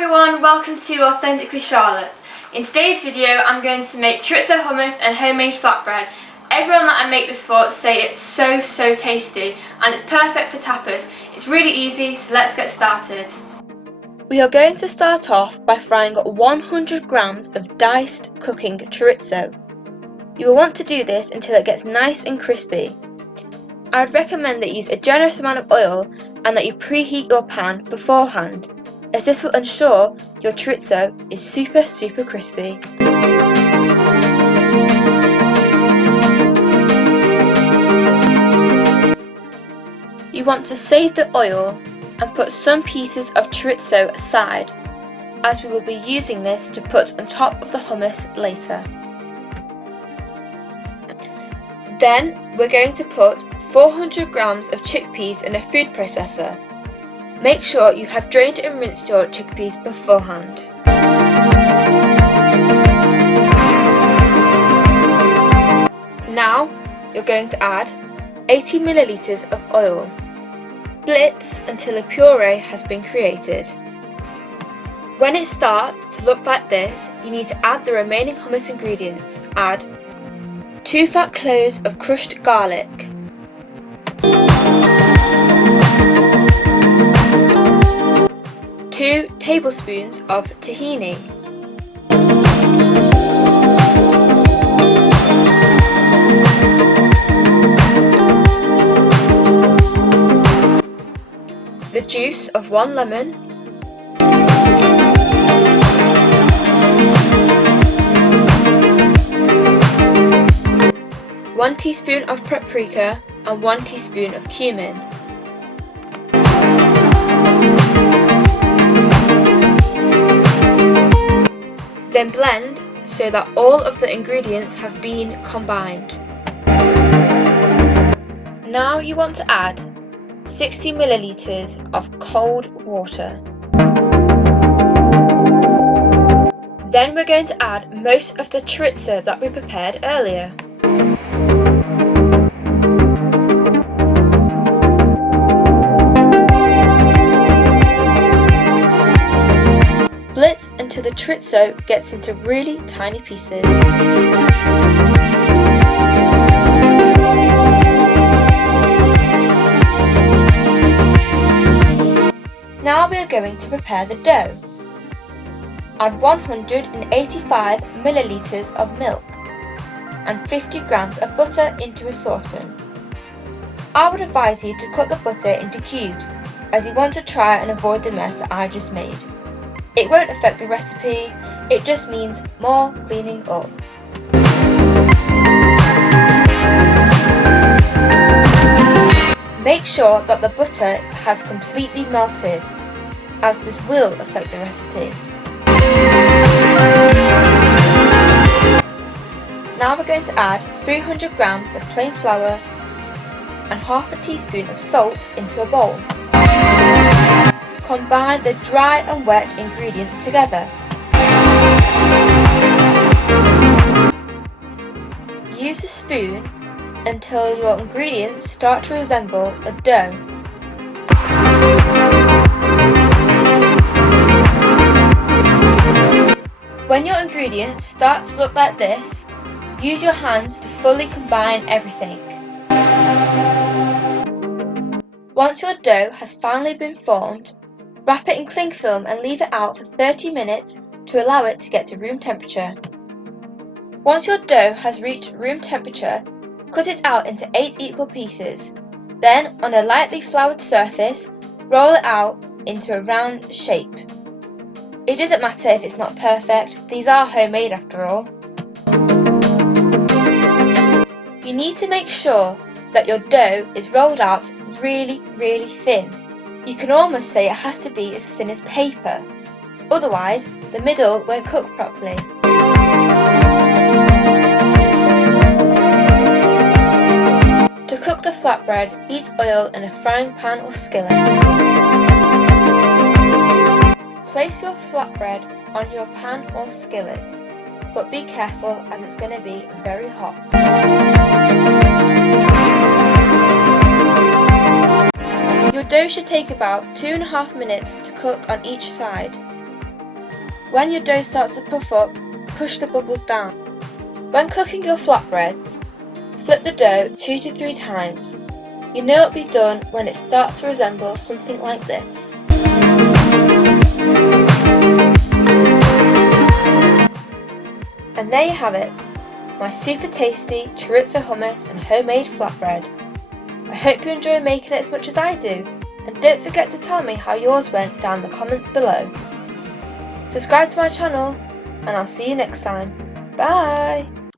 everyone, welcome to Authentically Charlotte. In today's video I'm going to make chorizo hummus and homemade flatbread. Everyone that I make this for say it's so tasty and it's perfect for tapas. It's really easy, so let's get started. We are going to start off by frying 100 grams of diced cooking chorizo. You will want to do this until it gets nice and crispy. I would recommend that you use a generous amount of oil and that you preheat your pan beforehand, as this will ensure your chorizo is super crispy. You want to save the oil and put some pieces of chorizo aside, as we will be using this to put on top of the hummus later. Then we're going to put 400 grams of chickpeas in a food processor. Make sure you have drained and rinsed your chickpeas beforehand. Now you're going to add 80 milliliters of oil. Blitz until a puree has been created. When it starts to look like this, you need to add the remaining hummus ingredients. Add 2 fat cloves of crushed garlic, 2 tablespoons of tahini, the juice of 1 lemon, one teaspoon of paprika and 1 teaspoon of cumin. Then blend so that all of the ingredients have been combined. Now you want to add 60 milliliters of cold water. Then we're going to add most of the chorizo that we prepared earlier. Blitz until the chorizo gets into really tiny pieces. Now we are going to prepare the dough. Add 185 milliliters of milk and 50 grams of butter into a saucepan. I would advise you to cut the butter into cubes, as you want to try and avoid the mess that I just made. It won't affect the recipe, it just means more cleaning up. Make sure that the butter has completely melted, as this will affect the recipe. Now we're going to add 300 grams of plain flour and half a teaspoon of salt into a bowl. Combine the dry and wet ingredients together. Use a spoon until your ingredients start to resemble a dough. When your ingredients start to look like this, use your hands to fully combine everything. Once your dough has finally been formed, wrap it in cling film and leave it out for 30 minutes to allow it to get to room temperature. Once your dough has reached room temperature, cut it out into 8 equal pieces. Then, on a lightly floured surface, roll it out into a round shape. It doesn't matter if it's not perfect, these are homemade after all. You need to make sure that your dough is rolled out really thin. You can almost say it has to be as thin as paper, otherwise the middle won't cook properly. To cook the flatbread, heat oil in a frying pan or skillet. Place your flatbread on your pan or skillet, but be careful as it's going to be very hot. Your dough should take about 2.5 minutes to cook on each side. When your dough starts to puff up, push the bubbles down. When cooking your flatbreads, flip the dough 2 to 3 times. You know it'll be done when it starts to resemble something like this. And there you have it, my super tasty chorizo hummus and homemade flatbread. I hope you enjoy making it as much as I do, and don't forget to tell me how yours went down in the comments below. Subscribe to my channel, and I'll see you next time. Bye!